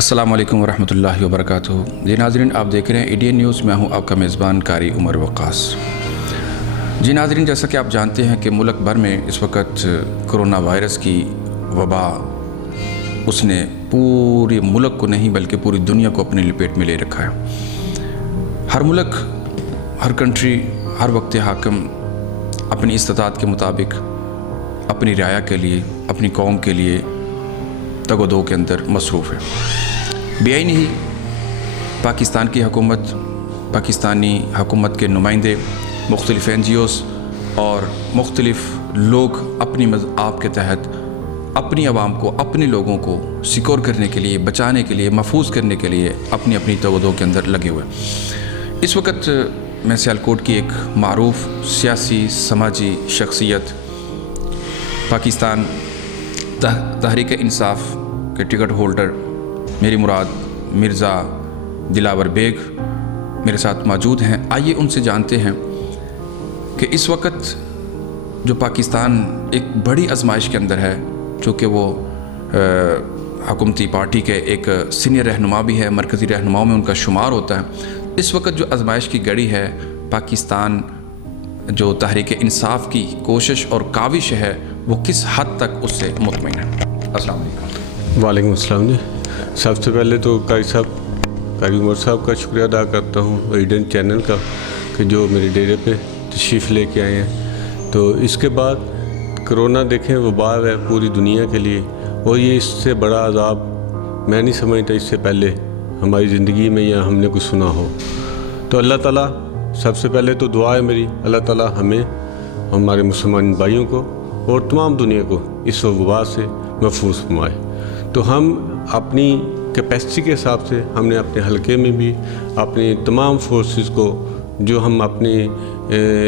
السلام علیکم ورحمۃ اللہ وبرکاتہ۔ جی ناظرین، آپ دیکھ رہے ہیں ایڈین نیوز۔ میں ہوں آپ کا میزبان قاری عمر وقاص۔ جی ناظرین، جیسا کہ آپ جانتے ہیں کہ ملک بھر میں اس وقت کرونا وائرس کی وبا اس نے پورے ملک کو نہیں بلکہ پوری دنیا کو اپنی لپیٹ میں لے رکھا ہے۔ ہر ملک، ہر کنٹری، ہر وقت حاکم اپنی استطاعت کے مطابق اپنی رعایا کے لیے، اپنی قوم کے لیے تگ و دو کے اندر مصروف ہے۔ بے آئینی ہی پاکستان کی حکومت، پاکستانی حکومت کے نمائندے، مختلف NGOs اور مختلف لوگ اپنی آپ کے تحت اپنی عوام کو، اپنے لوگوں کو سیکور کرنے کے لیے، بچانے کے لیے، محفوظ کرنے کے لیے اپنی تگ و دو کے اندر لگے ہوئے۔ اس وقت میں سیالکوٹ کی ایک معروف سیاسی سماجی شخصیت، پاکستان تحریک انصاف کے ٹکٹ ہولڈر میری مراد مرزا دلاور بیگ میرے ساتھ موجود ہیں۔ آئیے ان سے جانتے ہیں کہ اس وقت جو پاکستان ایک بڑی آزمائش کے اندر ہے، چونکہ وہ حکومتی پارٹی کے ایک سینئر رہنما بھی ہے، مرکزی رہنماؤں میں ان کا شمار ہوتا ہے۔ اس وقت جو آزمائش کی گھڑی ہے، پاکستان جو تحریک انصاف کی کوشش اور کاوش ہے وہ کس حد تک اس سے مطمئن ہے؟ السلام علیکم۔ وعلیکم السلام جی۔ سب سے پہلے تو قاری عمر صاحب کا شکریہ ادا کرتا ہوں، ایڈن چینل کا، کہ جو میرے ڈیرے پہ تشریف لے کے آئے ہیں۔ تو اس کے بعد کرونا دیکھیں وبا ہے پوری دنیا کے لیے، اور یہ اس سے بڑا عذاب میں نہیں سمجھتا اس سے پہلے ہماری زندگی میں یا ہم نے کچھ سنا ہو۔ تو اللہ تعالیٰ، سب سے پہلے تو دعا ہے میری، اللہ تعالیٰ ہمیں، ہمارے مسلمان بھائیوں کو اور تمام دنیا کو اس وبا سے محفوظ فرمائے۔ تو ہم اپنی کیپیسٹی کے حساب سے ہم نے اپنے حلقے میں بھی اپنی تمام فورسز کو، جو ہم اپنی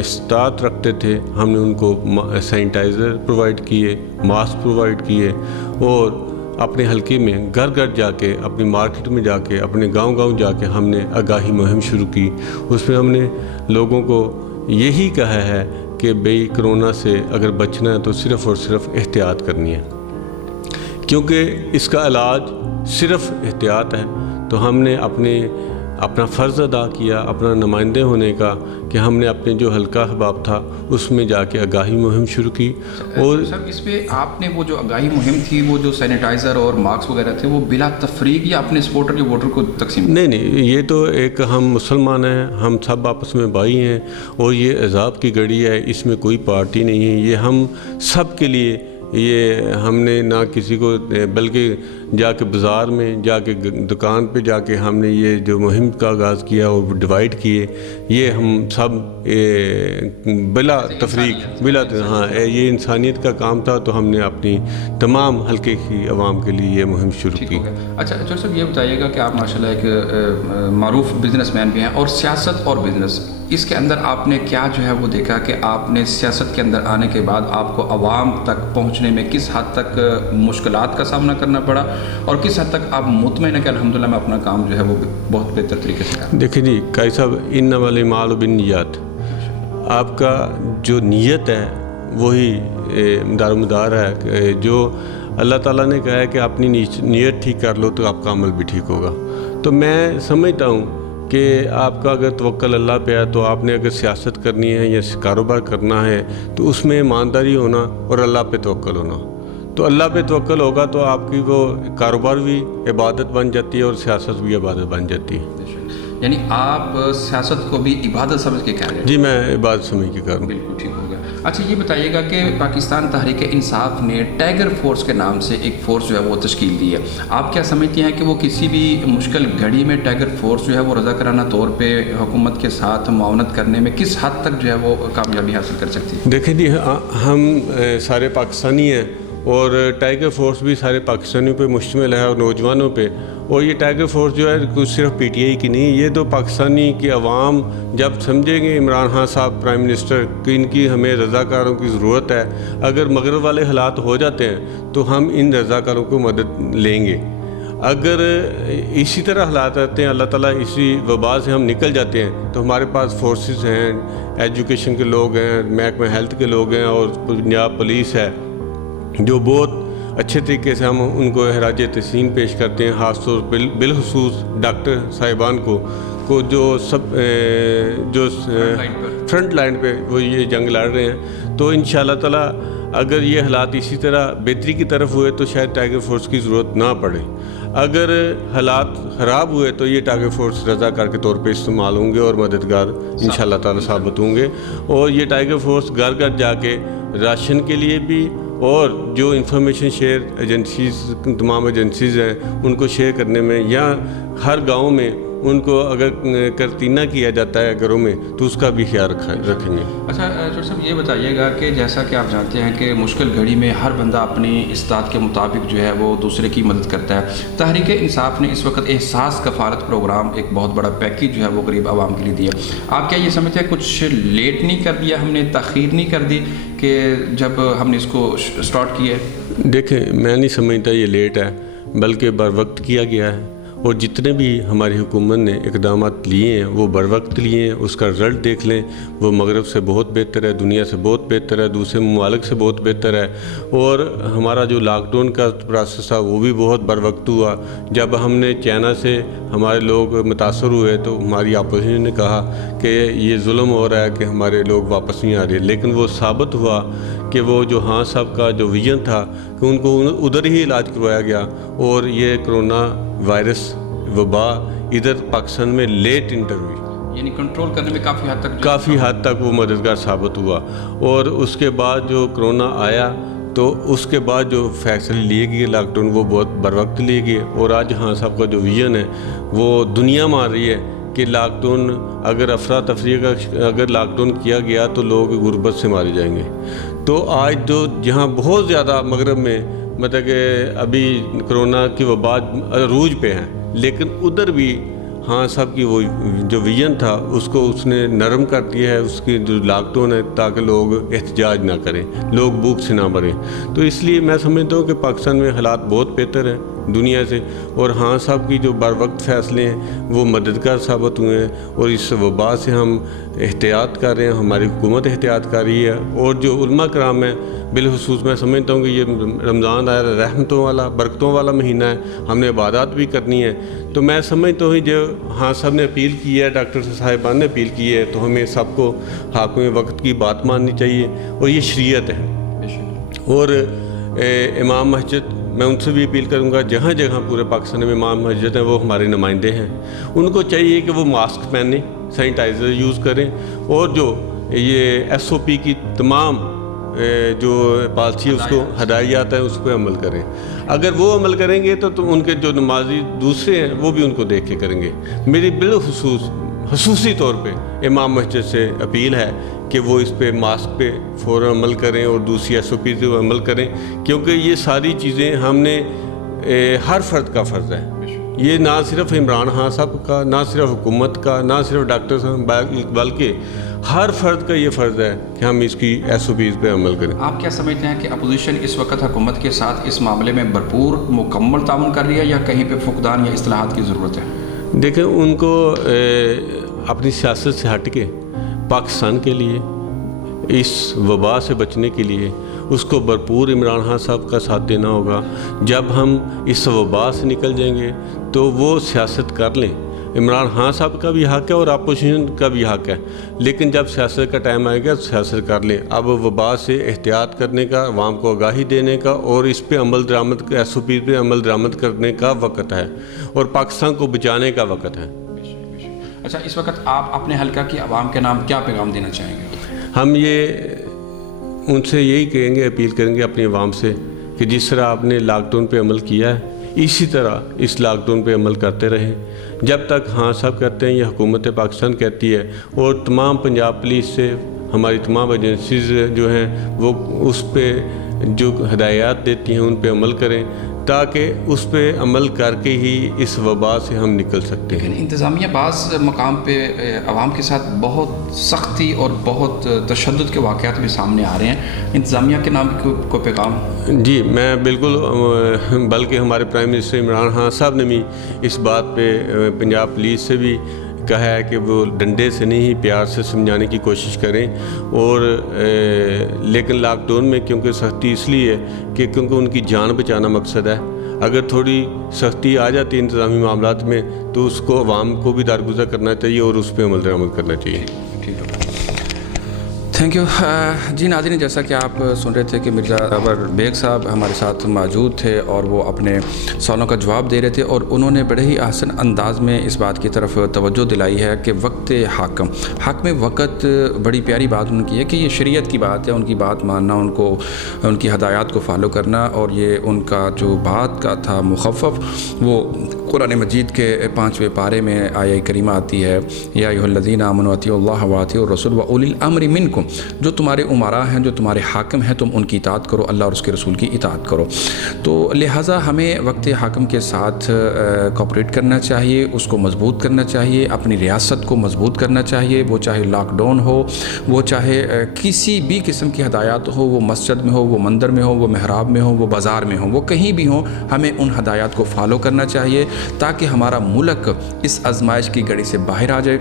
استطاعت رکھتے تھے، ہم نے ان کو سینیٹائزر پرووائڈ کیے، ماسک پرووائڈ کیے، اور اپنے حلقے میں گھر گھر جا کے، اپنی مارکیٹ میں جا کے، اپنے گاؤں جا کے ہم نے آگاہی مہم شروع کی۔ اس میں ہم نے لوگوں کو یہی کہا ہے کہ بھئی کرونا سے اگر بچنا ہے تو صرف اور صرف احتیاط کرنی ہے، کیونکہ اس کا علاج صرف احتیاط ہے۔ تو ہم نے اپنا فرض ادا کیا، اپنا نمائندے ہونے کا، کہ ہم نے اپنے جو حلقہ احباب تھا اس میں جا کے آگاہی مہم شروع کی۔ اور سر، اس پہ آپ نے وہ جو آگاہی مہم تھی، وہ جو سینیٹائزر اور ماسک وغیرہ تھے، وہ بلا تفریق یا اپنے سپورٹر یا ووٹر کو تقسیم؟ نہیں، یہ تو ایک ہم مسلمان ہیں، ہم سب آپس میں بھائی ہیں، اور یہ عذاب کی گھڑی ہے، اس میں کوئی پارٹی نہیں ہے، یہ ہم سب کے لیے، یہ ہم نے نہ کسی کو، بلکہ جا کے بازار میں جا کے دکان پہ جا کے ہم نے یہ جو مہم کا آغاز کیا اور ڈیوائڈ کیے، یہ ہم سب بلا تفریق، یہ انسانیت کا کام تھا۔ تو ہم نے اپنی تمام حلقے کی عوام کے لیے یہ مہم شروع کی۔ اچھا صاحب، یہ بتائیے گا کہ آپ ماشاءاللہ ایک معروف بزنس مین بھی ہیں، اور سیاست اور بزنس، اس کے اندر آپ نے کیا جو ہے وہ دیکھا کہ آپ نے سیاست کے اندر آنے کے بعد آپ کو عوام تک پہنچنے میں کس حد تک مشکلات کا سامنا کرنا پڑا، اور کس حد تک آپ مطمئن ہیں کہ الحمدللہ میں اپنا کام جو ہے وہ بہت بہتر طریقے سے کروں؟ دیکھیں جی قاری صاحب، انما الاعمال بالنیات، آپ کا جو نیت ہے وہی دارمدار ہے۔ جو اللہ تعالیٰ نے کہا ہے کہ اپنی نیت ٹھیک کر لو تو آپ کا عمل بھی ٹھیک ہوگا۔ تو میں سمجھتا ہوں کہ آپ کا اگر توکل اللہ پہ ہے، تو آپ نے اگر سیاست کرنی ہے یا کاروبار کرنا ہے تو اس میں ایمانداری ہونا اور اللہ پہ توکل ہونا۔ تو اللہ پہ توکل ہوگا تو آپ کی وہ کاروبار بھی عبادت بن جاتی ہے اور سیاست بھی عبادت بن جاتی ہے۔ یعنی آپ سیاست کو بھی عبادت سمجھ کے کہہ رہے ہیں؟ جی، میں عبادت سمجھ کے کہہ رہا ہوں۔ بالکل ٹھیک ہو گیا۔ اچھا یہ بتائیے گا کہ پاکستان تحریک انصاف نے ٹائیگر فورس کے نام سے ایک فورس جو ہے وہ تشکیل دی ہے، آپ کیا سمجھتے ہیں کہ وہ کسی بھی مشکل گھڑی میں ٹائیگر فورس جو ہے وہ رضاکارانہ طور پہ حکومت کے ساتھ معاونت کرنے میں کس حد تک جو ہے وہ کامیابی حاصل کر سکتی ہے؟ دیکھیں جی، ہم سارے پاکستانی ہیں، اور ٹائیگر فورس بھی سارے پاکستانیوں پہ مشتمل ہے اور نوجوانوں پہ۔ اور یہ ٹائیگر فورس جو ہے کچھ صرف PTI کی نہیں، یہ تو پاکستانی کی عوام جب سمجھیں گے عمران خان صاحب پرائم منسٹر کہ ان کی ہمیں رضاکاروں کی ضرورت ہے، اگر مغرب والے حالات ہو جاتے ہیں تو ہم ان رضاکاروں کو مدد لیں گے۔ اگر اسی طرح حالات رہتے ہیں، اللہ تعالیٰ اسی وبا سے ہم نکل جاتے ہیں، تو ہمارے پاس فورسز ہیں، ایجوکیشن کے لوگ ہیں، محکمہ ہیلتھ کے لوگ ہیں، اور پنجاب پولیس ہے، جو بہت اچھے طریقے سے ہم ان کو خراج تحسین پیش کرتے ہیں، خاص طور پہ بالخصوص ڈاکٹر صاحبان کو جو فرنٹ لائن پہ وہ یہ جنگ لڑ رہے ہیں. تو انشاءاللہ تعالیٰ اگر یہ حالات اسی طرح بہتری کی طرف ہوئے تو شاید ٹائیگر فورس کی ضرورت نہ پڑے. اگر حالات خراب ہوئے تو یہ ٹائیگر فورس رضاکار کے طور پہ استعمال ہوں گے اور مددگار انشاءاللہ تعالیٰ ثابت ہوں گے. اور یہ ٹائیگر فورس گھر گھر جا کے راشن کے لیے بھی اور جو انفارمیشن شیئر ایجنسیز تمام ایجنسیز ہیں ان کو شیئر کرنے میں، یا ہر گاؤں میں ان کو اگر کرتینہ کیا جاتا ہے گھروں میں تو اس کا بھی خیال رکھیں گے. اچھا ڈاکٹر صاحب یہ بتائیے گا کہ جیسا کہ آپ جانتے ہیں کہ مشکل گھڑی میں ہر بندہ اپنی استطاعت کے مطابق جو ہے وہ دوسرے کی مدد کرتا ہے. تحریک انصاف نے اس وقت احساس کفالت پروگرام ایک بہت بڑا پیکیج جو ہے وہ غریب عوام کے لیے دیا. آپ کیا یہ سمجھتے ہیں کچھ لیٹ نہیں کر دیا ہم نے، تاخیر نہیں کر دی کہ جب ہم نے اس کو اسٹارٹ کیا ہے؟ دیکھیں میں نہیں سمجھتا یہ لیٹ ہے، بلکہ بر وقت کیا گیا ہے. اور جتنے بھی ہماری حکومت نے اقدامات لیے ہیں وہ بر وقت لیے ہیں. اس کا رزلٹ دیکھ لیں، وہ مغرب سے بہت بہتر ہے، دنیا سے بہت بہتر ہے، دوسرے ممالک سے بہت بہتر ہے. اور ہمارا جو لاک ڈاؤن کا پروسیس تھا وہ بھی بہت بر وقت ہوا. جب ہم نے چائنا سے ہمارے لوگ متاثر ہوئے تو ہماری اپوزیشن نے کہا کہ یہ ظلم ہو رہا ہے کہ ہمارے لوگ واپس نہیں آ رہے، لیکن وہ ثابت ہوا کہ وہ جو ہاں صاحب کا جو ویژن تھا کہ ان کو ادھر ہی علاج کروایا گیا. اور یہ کرونا وائرس وبا ادھر پاکستان میں لیٹ انٹر ہوئی، یعنی کنٹرول کرنے میں کافی حد تک وہ مددگار ثابت ہوا. اور اس کے بعد جو کرونا آیا تو اس کے بعد جو فیصلے لیے گئے لاک ڈاؤن وہ بہت بر وقت لیے گئے. اور آج ہاں صاحب کا جو ویژن ہے وہ دنیا مان رہی ہے کہ لاک ڈاؤن اگر افراتفری کا اگر لاک ڈاؤن کیا گیا تو لوگ غربت سے مارے جائیں گے. تو آج جو جہاں بہت زیادہ مغرب میں مطلب کہ ابھی کرونا کی وبا عروج پہ ہیں، لیکن ادھر بھی ہاں صاحب کی وہ جو ویژن تھا اس کو اس نے نرم کر دیا ہے. اس کی جو لاک ڈاؤن ہے تاکہ لوگ احتجاج نہ کریں، لوگ بھوک سے نہ مریں. تو اس لیے میں سمجھتا ہوں کہ پاکستان میں حالات بہت بہتر ہیں دنیا سے. اور ہاں صاحب کی جو بر وقت فیصلے ہیں وہ مددگار ثابت ہوئے ہیں. اور اس وبا سے ہم احتیاط کر رہے ہیں، ہماری حکومت احتیاط کر رہی ہے. اور جو علماء کرام ہیں بالخصوص میں سمجھتا ہوں کہ یہ رمضان آیا رحمتوں والا برکتوں والا مہینہ ہے، ہم نے عبادات بھی کرنی ہے. تو میں سمجھتا ہوں جو ہاں صاحب نے اپیل کی ہے، ڈاکٹر صاحبان نے اپیل کی ہے، تو ہمیں سب کو حاکم وقت کی بات ماننی چاہیے. اور یہ شریعت ہے. اور امام مسجد میں ان سے بھی اپیل کروں گا، جہاں جہاں پورے پاکستان میں امام مسجد ہیں وہ ہمارے نمائندے ہیں، ان کو چاہیے کہ وہ ماسک پہنیں، سینیٹائزر یوز کریں. اور جو یہ ایس او پی کی تمام جو پالیسی اس کو ہدایات ہیں اس پہ عمل کریں. اگر وہ عمل کریں گے تو ان کے جو نمازی دوسرے ہیں وہ بھی ان کو دیکھ کے کریں گے. میری خصوصی طور پہ امام مسجد سے اپیل ہے کہ وہ اس پہ ماسک پہ فوراً عمل کریں اور دوسری ایس او پی سے عمل کریں، کیونکہ یہ ساری چیزیں ہم نے ہر فرد کا فرض ہے. یہ نہ صرف عمران خان صاحب کا، نہ صرف حکومت کا، نہ صرف ڈاکٹر صاحب، بلکہ ہر فرد کا یہ فرض ہے کہ ہم اس کی ایس او پیز پہ عمل کریں. آپ کیا سمجھتے ہیں کہ اپوزیشن اس وقت حکومت کے ساتھ اس معاملے میں بھرپور مکمل تعاون کر رہی ہے یا کہیں پہ فقدان یا اصلاحات کی ضرورت ہے؟ دیکھیں ان کو اپنی سیاست سے ہٹ کے پاکستان کے لیے اس وبا سے بچنے کے لیے اس کو بھرپور عمران خان صاحب کا ساتھ دینا ہوگا. جب ہم اس وبا سے نکل جائیں گے تو وہ سیاست کر لیں. عمران خان صاحب کا بھی حق ہے اور اپوزیشن کا بھی حق ہے، لیکن جب سیاست کا ٹائم آئے گا تو سیاست کر لیں. اب وبا سے احتیاط کرنے کا، عوام کو آگاہی دینے کا اور اس پہ عمل درآمد ایس او پی پہ عمل درآمد کرنے کا وقت ہے اور پاکستان کو بچانے کا وقت ہے. اچھا، اس وقت آپ اپنے حلقہ کی عوام کے نام کیا پیغام دینا چاہیں گے؟ ہم ان سے یہی کہیں گے، اپیل کریں گے اپنی عوام سے کہ جس طرح آپ نے لاک ڈاؤن پہ عمل کیا ہے اسی طرح اس لاک ڈاؤن پہ عمل کرتے رہیں جب تک ہاں صاحب کہتے ہیں، یہ حکومت پاکستان کہتی ہے. اور تمام پنجاب پولیس سے ہماری تمام ایجنسیز جو ہیں وہ اس پہ جو ہدایات دیتی ہیں ان پہ عمل کریں تاکہ اس پہ عمل کر کے ہی اس وبا سے ہم نکل سکتے ہیں. انتظامیہ بعض مقام پہ عوام کے ساتھ بہت سختی اور بہت تشدد کے واقعات بھی سامنے آ رہے ہیں، انتظامیہ کے نام کو پیغام؟ جی میں بالکل، بلکہ ہمارے پرائم منسٹر عمران خان صاحب نے بھی اس بات پہ پنجاب پولیس سے بھی کہا ہے کہ وہ ڈنڈے سے نہیں پیار سے سمجھانے کی کوشش کریں، اور لیکن لاک ڈاؤن میں کیونکہ سختی اس لیے ہے کہ کیونکہ ان کی جان بچانا مقصد ہے. اگر تھوڑی سختی آ جاتی ہے انتظامی معاملات میں تو اس کو عوام کو بھی درگزر کرنا چاہیے اور اس پہ عمل درآمد کرنا چاہیے. Thank you. جی ناظرین، جیسا کہ آپ سن رہے تھے کہ مرزا زابر بیگ صاحب ہمارے ساتھ موجود تھے اور وہ اپنے سوالوں کا جواب دے رہے تھے، اور انہوں نے بڑے ہی احسن انداز میں اس بات کی طرف توجہ دلائی ہے کہ وقت حاکم وقت، بڑی پیاری بات ان کی ہے کہ یہ شریعت کی بات ہے، ان کی بات ماننا، ان کی ہدایات کو فالو کرنا، اور یہ ان کا جو بات کا تھا مخفف، وہ قرآن مجید کے 5ویں پارے میں آیہ کریمہ آتی ہے، یا ایھا الذین آمنوا اطیعوا اللہ واطیعوا الرسول واولی الامر منکم، جو تمہارے امراء ہیں، جو تمہارے حاکم ہیں، تم ان کی اطاعت کرو، اللہ اور اس کے رسول کی اطاعت کرو. تو لہٰذا ہمیں وقت حاکم کے ساتھ کوآپریٹ کرنا چاہیے، اس کو مضبوط کرنا چاہیے، اپنی ریاست کو مضبوط کرنا چاہیے، وہ چاہے لاک ڈاؤن ہو، وہ چاہے کسی بھی قسم کی ہدایات ہو، وہ مسجد میں ہو، وہ مندر میں ہو، وہ محراب میں ہو، وہ بازار میں ہو، وہ کہیں بھی ہوں، ہمیں ان ہدایات کو فالو کرنا چاہیے تاکہ ہمارا ملک اس آزمائش کی گڑی سے باہر آ جائے.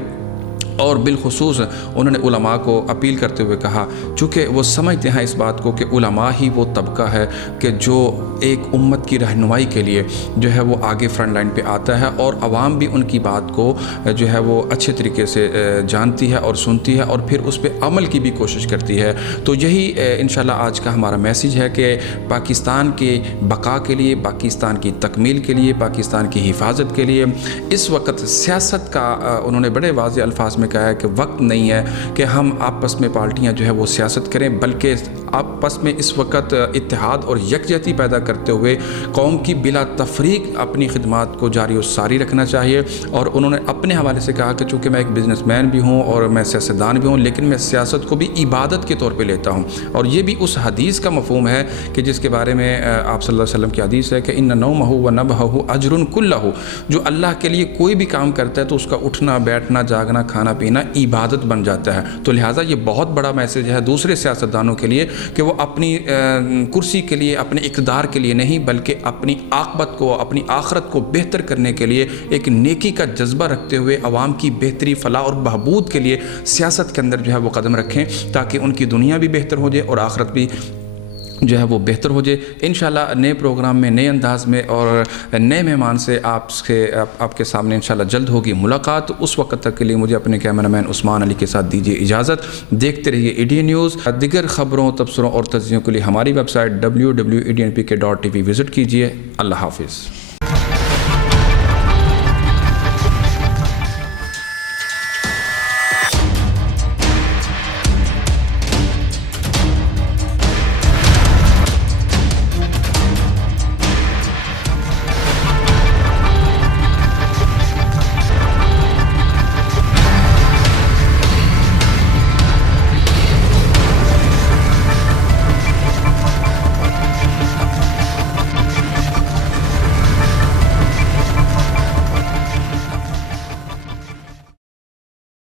اور بالخصوص انہوں نے علماء کو اپیل کرتے ہوئے کہا، چونکہ وہ سمجھتے ہیں اس بات کو کہ علماء ہی وہ طبقہ ہے کہ جو ایک امت کی رہنمائی کے لیے جو ہے وہ آگے فرنٹ لائن پہ آتا ہے، اور عوام بھی ان کی بات کو جو ہے وہ اچھے طریقے سے جانتی ہے اور سنتی ہے اور پھر اس پہ عمل کی بھی کوشش کرتی ہے. تو یہی انشاءاللہ آج کا ہمارا میسیج ہے کہ پاکستان کے بقا کے لیے، پاکستان کی تکمیل کے لیے، پاکستان کی حفاظت کے لیے اس وقت سیاست کا انہوں نے بڑے واضح الفاظ میں کہا ہے کہ وقت نہیں ہے کہ ہم آپس میں پارٹیاں جو ہے وہ سیاست کریں، بلکہ آپس میں اس وقت اتحاد اور یکجہتی پیدا کرتے ہوئے قوم کی بلا تفریق اپنی خدمات کو جاری و ساری رکھنا چاہیے. اور انہوں نے اپنے حوالے سے کہا کہ چونکہ میں ایک بزنس مین بھی ہوں اور میں سیاستدان بھی ہوں، لیکن میں سیاست کو بھی عبادت کے طور پہ لیتا ہوں، اور یہ بھی اس حدیث کا مفہوم ہے کہ جس کے بارے میں آپ صلی اللہ علیہ وسلم کی حدیث ہے کہ ان نومہ و نبہہ اجر کلہ، جو اللہ کے لیے کوئی بھی کام کرتا ہے تو اس کا اٹھنا، بیٹھنا، جاگنا، کھانا پینا عبادت بن جاتا ہے. تو لہٰذا یہ بہت بڑا میسیج ہے دوسرے سیاستدانوں کے لیے کہ وہ اپنی کرسی کے لیے، اپنے اقتدار کے لیے نہیں، بلکہ اپنی عاقبت کو، اپنی آخرت کو بہتر کرنے کے لیے ایک نیکی کا جذبہ رکھتے ہوئے عوام کی بہتری، فلاح اور بہبود کے لیے سیاست کے اندر جو ہے وہ قدم رکھیں تاکہ ان کی دنیا بھی بہتر ہو جائے اور آخرت بھی جو ہے وہ بہتر ہو جائے. انشاءاللہ نئے پروگرام میں، نئے انداز میں اور نئے مہمان سے آپ کے سامنے انشاءاللہ جلد ہوگی ملاقات. اس وقت تک کے لیے مجھے اپنے کیمرہ مین عثمان علی کے ساتھ دیجیے اجازت. دیکھتے رہیے ایڈین نیوز. دیگر خبروں، تبصروں اور تجزیوں کے لیے ہماری ویب سائٹ www.ednpk.tv وزٹ کیجیے. اللہ حافظ.